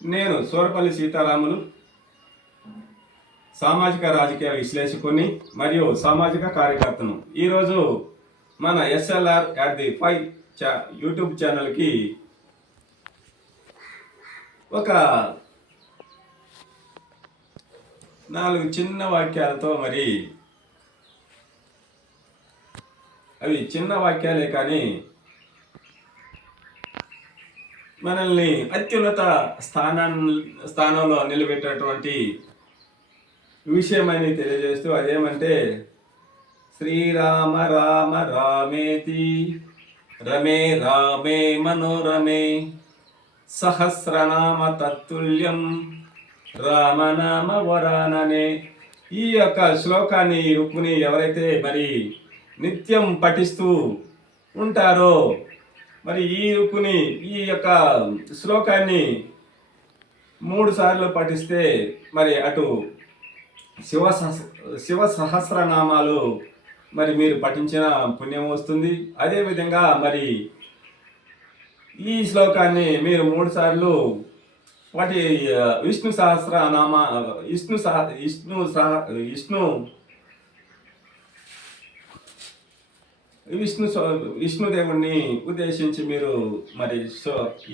నేను సూరపల్లి సీతారాములు, సామాజిక రాజకీయ విశ్లేషకుని మరియు సామాజిక కార్యకర్తను. ఈరోజు మన SLR@5 యూట్యూబ్ ఛానల్కి ఒక 4 చిన్న వాక్యాలతో, మరి అవి చిన్న వాక్యాలే కానీ మనల్ని అత్యున్నత స్థానంలో నిలబెట్టేటువంటి విషయమని తెలియజేస్తూ, అదేమంటే శ్రీరామ రామ రామేతి రమే రామే మనోరమే సహస్రనామ తత్తుల్యం రామనామ వరాననే. ఈ యొక్క శ్లోకాన్ని రుక్కుని ఎవరైతే మరి నిత్యం పఠిస్తూ ఉంటారో, మరి ఈ రుక్కుని ఈ యొక్క శ్లోకాన్ని 3 సార్లు పఠిస్తే మరి అటు శివ సహస్రనామాలు మరి మీరు పఠించిన పుణ్యం వస్తుంది. అదేవిధంగా మరి ఈ శ్లోకాన్ని మీరు 3 సార్లు వాటి విష్ణు సహస్రనామ విష్ణుదేవుణ్ణి ఉద్దేశించి మీరు మరి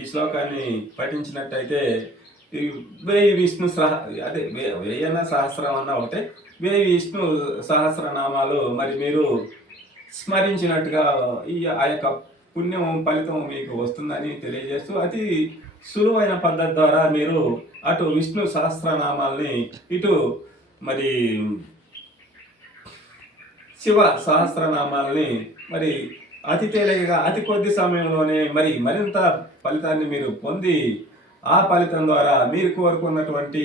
ఈ శ్లోకాన్ని పఠించినట్టయితే 1000 విష్ణు అదే 1000 సహస్రం అన్న ఒకటే 1000 విష్ణు సహస్రనామాలు మరి మీరు స్మరించినట్టుగా ఆ యొక్క పుణ్యం ఫలితం మీకు వస్తుందని తెలియజేస్తూ, అతి సులువైన పద్ధతి ద్వారా మీరు అటు విష్ణు సహస్రనామాల్ని ఇటు మరి శివ సహస్రనామాలని మరి అతి తేలికగా అతి కొద్ది సమయంలోనే మరి మరింత ఫలితాన్ని మీరు పొంది, ఆ ఫలితం ద్వారా మీరు కోరుకున్నటువంటి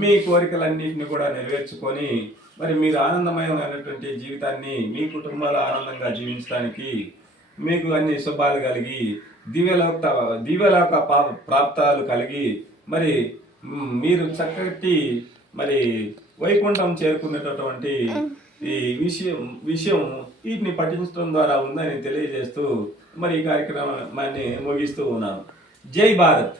మీ కోరికలన్నింటినీ కూడా నెరవేర్చుకొని మరి మీరు ఆనందమయమైనటువంటి జీవితాన్ని, మీ కుటుంబాలు ఆనందంగా జీవించడానికి మీకు అన్ని శుభాలు కలిగి దివ్యలోక ప్రాప్తాలు కలిగి మరి మీరు చక్కటి మరి వైకుంఠం చేరుకునేటటువంటి ఈ విషయం వీటిని పఠించడం ద్వారా ఉందని తెలియజేస్తూ మరి ఈ కార్యక్రమాన్ని ముగిస్తూ ఉన్నాను. జై భారత్.